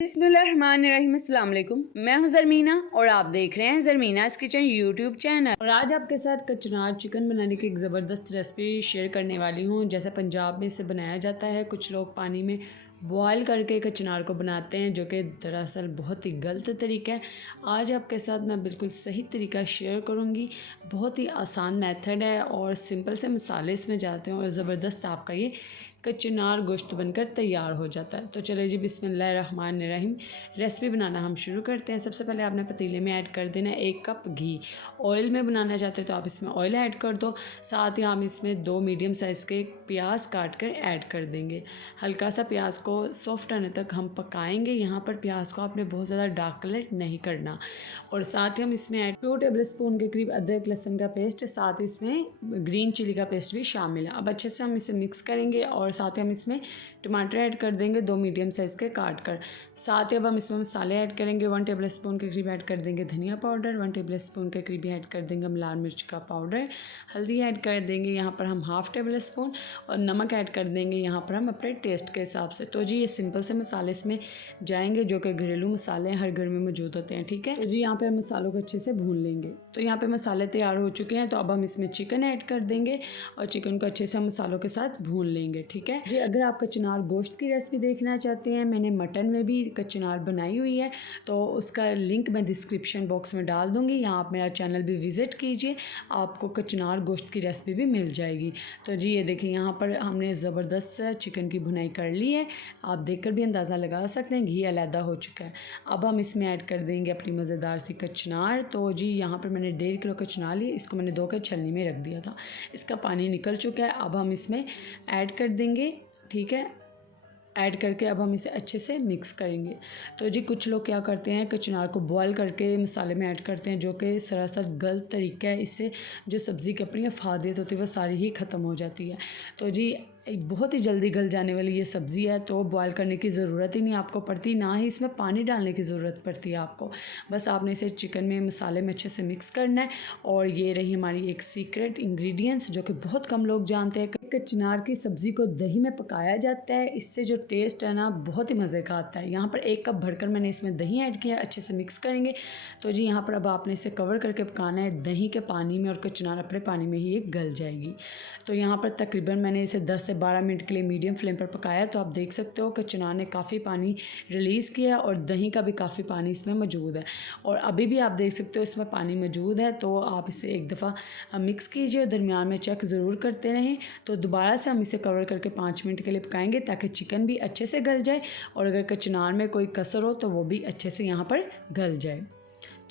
बिस्मिल्लाहिर्रहमानिर्रहीम, अस्सलाम वालेकुम। मैं हूं ज़रमीना और आप देख रहे हैं ज़रमीनास किचन यूट्यूब चैनल। और आज आपके साथ कचनार चिकन बनाने की एक ज़बरदस्त रेसिपी शेयर करने वाली हूं। जैसे पंजाब में इसे बनाया जाता है, कुछ लोग पानी में बॉयल करके कचनार को बनाते हैं, जो कि दरअसल बहुत ही गलत तरीका है। आज आपके साथ मैं बिल्कुल सही तरीका शेयर करूँगी। बहुत ही आसान मेथड है और सिंपल से मसाले इसमें जाते हैं और ज़बरदस्त आपका ये कचनार गोश्त बनकर तैयार हो जाता है। तो चलिए जी, बिस्मिल्लाहिर्रहमानिर्रहीम, रेसिपी बनाना हम शुरू करते हैं। सबसे पहले आपने पतीले में ऐड कर देना है 1 कप घी। ऑयल में बनाना चाहते हैं तो आप इसमें ऑयल ऐड कर दो। साथ ही हम इसमें 2 मीडियम साइज़ के प्याज काट कर ऐड कर देंगे। हल्का सा प्याज को सॉफ्ट आने तक हम पकाएंगे। यहाँ पर प्याज को आपने बहुत ज़्यादा डार्क कलर नहीं करना। और साथ ही हम इसमें ऐड 2 टेबल स्पून के करीब अदरक लहसुन का पेस्ट, साथ ही इसमें ग्रीन चिली का पेस्ट भी शामिल है। अब अच्छे से हम इसे मिक्स करेंगे और साथ ही हम इसमें टमाटर ऐड कर देंगे 2 मीडियम साइज़ के काट कर। साथ ही अब हम इसमें मसाले ऐड करेंगे। 1 टेबल स्पून के करीब ऐड कर देंगे धनिया पाउडर, 1 टेबल स्पून के करीब ऐड कर देंगे हम लाल मिर्च का पाउडर, हल्दी ऐड कर देंगे यहाँ पर हम 1/2 टेबल स्पून और नमक ऐड कर देंगे यहाँ पर हम अपने टेस्ट के हिसाब से। तो जी ये सिंपल से मसाले इसमें जाएंगे, जो कि घरेलू मसाले हर घर में मौजूद होते हैं। ठीक है, तो जी यहाँ पे हम मसालों को अच्छे से भून लेंगे। तो यहाँ पे मसाले तैयार हो चुके हैं, तो अब हम इसमें चिकन ऐड कर देंगे और चिकन को अच्छे से हम मसालों के साथ भून लेंगे। ठीक है जी, अगर आप कचनार गोश्त की रेसिपी देखना चाहते हैं, मैंने मटन में भी कचनार बनाई हुई है, तो उसका लिंक मैं डिस्क्रिप्शन बॉक्स में डाल दूँगी। यहाँ आप मेरा चैनल भी विज़िट कीजिए, आपको कचनार गोश्त की रेसिपी भी मिल जाएगी। तो जी ये देखिए, यहाँ पर हमने ज़बरदस्त चिकन की भुनाई कर ली है। आप देखकर भी अंदाज़ा लगा सकते हैं घी अलहदा हो चुका है। अब हम इसमें ऐड कर देंगे अपनी मज़ेदार सी कचनार। तो जी यहाँ पर मैंने 1.5 किलो कचनार ली, इसको मैंने धो कर छलनी में रख दिया था, इसका पानी निकल चुका है। अब हम इसमें ऐड कर देंगे। ठीक है, ऐड करके अब हम इसे अच्छे से मिक्स करेंगे। तो जी कुछ लोग क्या करते हैं, कचनार को बॉयल करके मसाले में ऐड करते हैं, जो कि सरासर गलत तरीका है। इससे जो सब्ज़ी की अपनी अफादियत होती है वो सारी ही ख़त्म हो जाती है। तो जी बहुत ही जल्दी गल जाने वाली ये सब्ज़ी है, तो बॉयल करने की ज़रूरत ही नहीं आपको पड़ती, ना ही इसमें पानी डालने की ज़रूरत पड़ती है आपको। बस आपने इसे चिकन में मसाले में अच्छे से मिक्स करना है। और ये रही हमारी एक सीक्रेट इंग्रेडिएंट्स, जो कि बहुत कम लोग जानते हैं। कचनार की सब्ज़ी को दही में पकाया जाता है, इससे जो टेस्ट है ना बहुत ही मज़े का आता है। यहाँ पर 1 कप भरकर मैंने इसमें दही ऐड किया, अच्छे से मिक्स करेंगे। तो जी यहाँ पर अब आपने इसे कवर करके पकाना है दही के पानी में, और कचनार अपने पानी में ही ये गल जाएगी। तो यहाँ पर तकरीबन मैंने इसे 10 से 12 मिनट के लिए मीडियम फ्लेम पर पकाया। तो आप देख सकते हो कचनार ने काफ़ी पानी रिलीज़ किया और दही का भी काफ़ी पानी इसमें मौजूद है, और अभी भी आप देख सकते हो इसमें पानी मौजूद है। तो आप इसे एक दफ़ा मिक्स कीजिए, दरमियान में चेक ज़रूर करते रहें। तो दोबारा से हम इसे कवर करके 5 मिनट के लिए पकाएंगे, ताकि चिकन भी अच्छे से गल जाए और अगर कचनार में कोई कसर हो तो वो भी अच्छे से यहाँ पर गल जाए।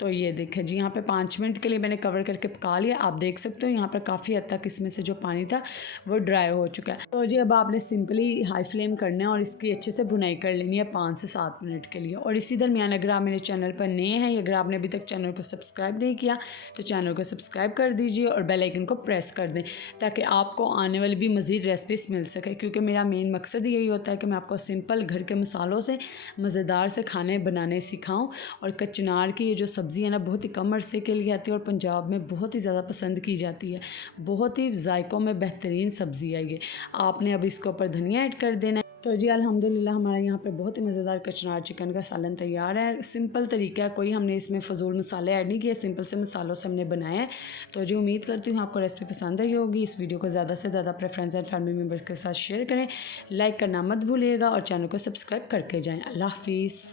तो ये देखें जी, यहाँ पे 5 मिनट के लिए मैंने कवर करके पका लिया। आप देख सकते हो यहाँ पर काफ़ी हद तक इसमें से जो पानी था वो ड्राई हो चुका है। तो जी अब आपने सिंपली हाई फ्लेम करना है और इसकी अच्छे से भुनाई कर लेनी है 5 से 7 मिनट के लिए। और इसी दरमियान अगर आप मेरे चैनल पर नए हैं, या अगर आपने अभी तक चैनल को सब्सक्राइब नहीं किया, तो चैनल को सब्सक्राइब कर दीजिए और बेल आइकन को प्रेस कर दें, ताकि आपको आने वाली भी मज़ीद रेसिपीज़ मिल सके। क्योंकि मेरा मेन मकसद यही होता है कि मैं आपको सिंपल घर के मसालों से मज़ेदार से खाने बनाने सिखाऊँ। और कचनार की ये जो सब्ज़ी है ना बहुत ही कम अरसे के लिए आती है और पंजाब में बहुत ही ज़्यादा पसंद की जाती है। बहुत ही जायकों में बेहतरीन सब्ज़ी है ये। आपने अब इसके ऊपर धनिया ऐड कर देना है। तो जी अल्हम्दुलिल्लाह हमारा यहाँ पे बहुत ही मज़ेदार कचनार चिकन का सालन तैयार है। सिंपल तरीका है, कोई हमने इसमें फ़जूल मसाले ऐड नहीं किए, सिंपल से मसालों से हमने बनाया है। तो जी उम्मीद करती हूँ आपको रेसिपी पसंद आई होगी। इस वीडियो को ज़्यादा से ज़्यादा अपने फ्रेंड्स एंड फैमिली मेम्बर्स के साथ शेयर करें, लाइक करना मत भूलिएगा और चैनल को सब्सक्राइब करके जाएँ। अल्लाह हाफिज़।